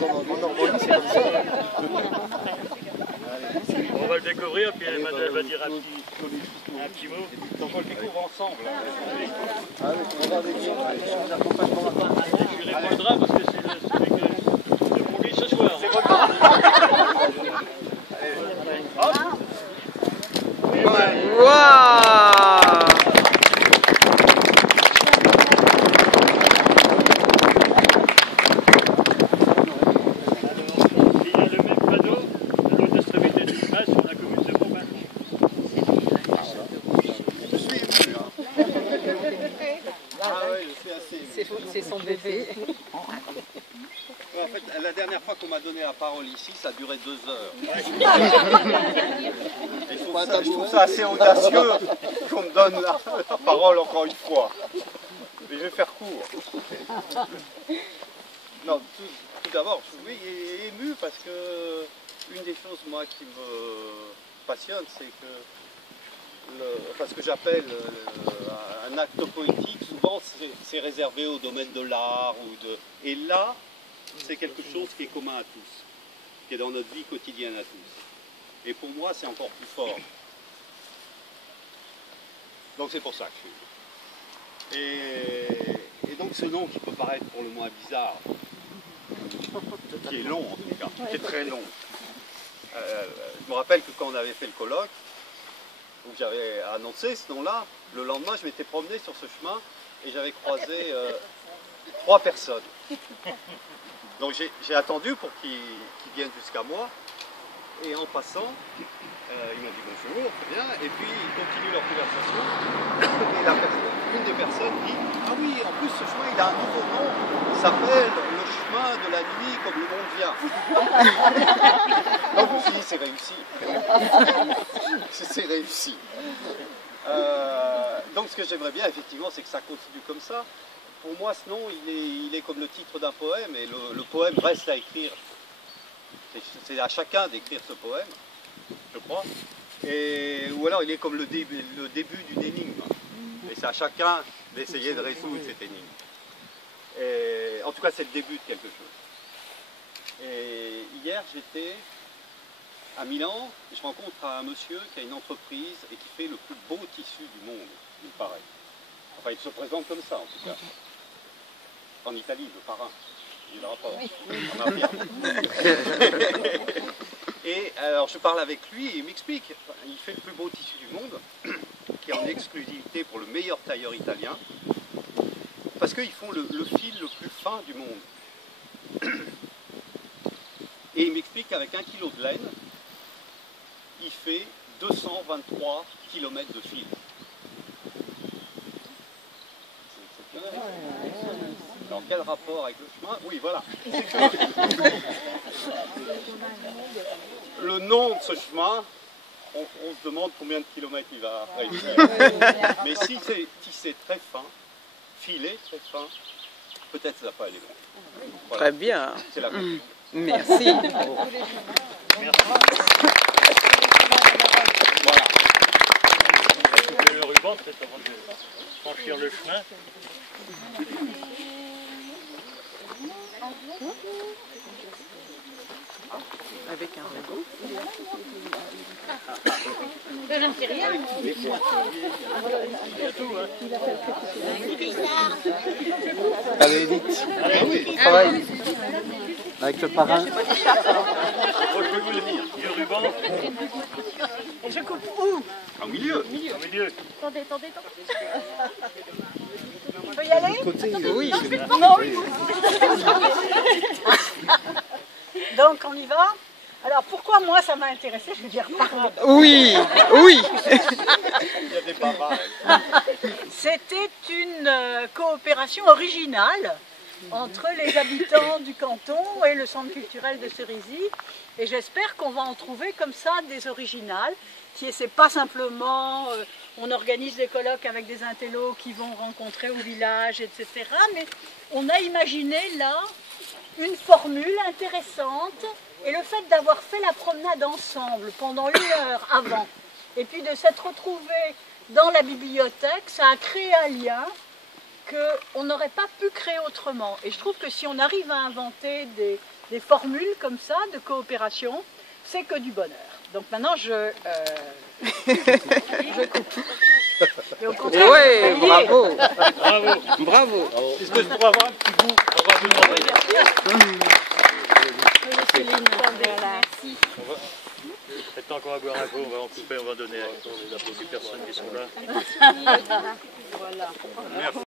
En Normandie, c'est comme ça. On va le découvrir, puis Emmanuel va dire un petit mot. Donc on le découvre ensemble. Ah oui, on va avec Je lui répondra parce que c'est celui que pour lui ce soir. C'est votre Waouh! Il y a le même panneau de l'extrémité du chemin sur la commune de Montbinfon. Je suis ému, hein. Ah oui, je suis assez ému. C'est son bébé. En fait, la dernière fois qu'on m'a donné la parole ici, ça a duré 2 heures. Je trouve ça assez audacieux qu'on me donne la parole encore une fois. Mais je vais faire court. Non, tout d'abord, je suis ému parce que une des choses, moi, qui me passionne, c'est que ce que j'appelle un acte poétique, souvent c'est réservé au domaine de l'art. Et là, c'est quelque chose qui est commun à tous, qui est dans notre vie quotidienne à tous. Et pour moi, c'est encore plus fort. Donc c'est pour ça que je suis là. Et donc ce nom qui peut paraître pour le moins bizarre, qui est long en tout cas, qui est très long. Je me rappelle que quand on avait fait le colloque, où j'avais annoncé ce nom-là, le lendemain je m'étais promené sur ce chemin et j'avais croisé 3 personnes. Donc j'ai attendu pour qu'ils viennent jusqu'à moi, et en passant, ils m'ont dit bonjour, très bien, et puis ils continuent leur conversation, et une des personnes dit « Ah oui, en plus ce chemin il a un nouveau nom, il s'appelle le chemin de la nuit comme le monde vient. » Donc je me suis dit c'est réussi, c'est réussi. Donc ce que j'aimerais bien effectivement c'est que ça continue comme ça. Pour moi, ce nom, il est comme le titre d'un poème, et le poème reste à écrire. C'est à chacun d'écrire ce poème, je crois. Ou alors, il est comme le début d'une énigme. Et c'est à chacun d'essayer de résoudre cette énigme. En tout cas, c'est le début de quelque chose. Et hier, j'étais à Milan, et je rencontre un monsieur qui a une entreprise et qui fait le plus beau tissu du monde, il paraît. Enfin, il se présente comme ça, en tout cas. En Italie, le parrain, il rapporte, en affirme. Et alors, je parle avec lui et il m'explique. Il fait le plus beau tissu du monde, qui est en exclusivité pour le meilleur tailleur italien, parce qu'ils font le fil le plus fin du monde. Et il m'explique qu'avec 1 kilo de laine, il fait 223 km de fil. Alors quel rapport avec le chemin? Oui, voilà. Le nom de ce chemin, on se demande combien de kilomètres il va réussir. Mais si c'est tissé très fin, filé très fin, peut-être ça va pas aller loin. Voilà. Très bien. C'est la conclusion. Merci. Merci. Voilà. On va couper le ruban peut-être avant de franchir le chemin. Avec un ruban. J'en sais rien. Allez, vite. Travaille. Avec le parrain. Moi, je vais vous le dire. Du ruban Et je coupe où? Au milieu. au milieu. Attendez. On peut y aller? Oui. Non. Donc on y va. Alors pourquoi moi ça m'a intéressé? Je veux dire pardon. Oui. Il y a des papas. C'était une coopération originale entre les habitants du canton et le centre culturel de Cerisy. Et j'espère qu'on va en trouver comme ça des originales. C'est pas simplement on organise des colloques avec des intellos qui vont rencontrer au village, etc. Mais on a imaginé là une formule intéressante, et le fait d'avoir fait la promenade ensemble pendant 1 heure avant, et puis de s'être retrouvés dans la bibliothèque, ça a créé un lien qu'on n'aurait pas pu créer autrement. Et je trouve que si on arrive à inventer des formules comme ça de coopération, c'est que du bonheur. Donc maintenant, je coupe. Et au contraire, Ouais, bravo. Bravo. Bravo. Est-ce que je pourrais avoir un petit bout avant de demander? Merci. Faites encore à boire un peu, on va en couper, on va donner à les applaudissements des personnes qui sont là. Voilà.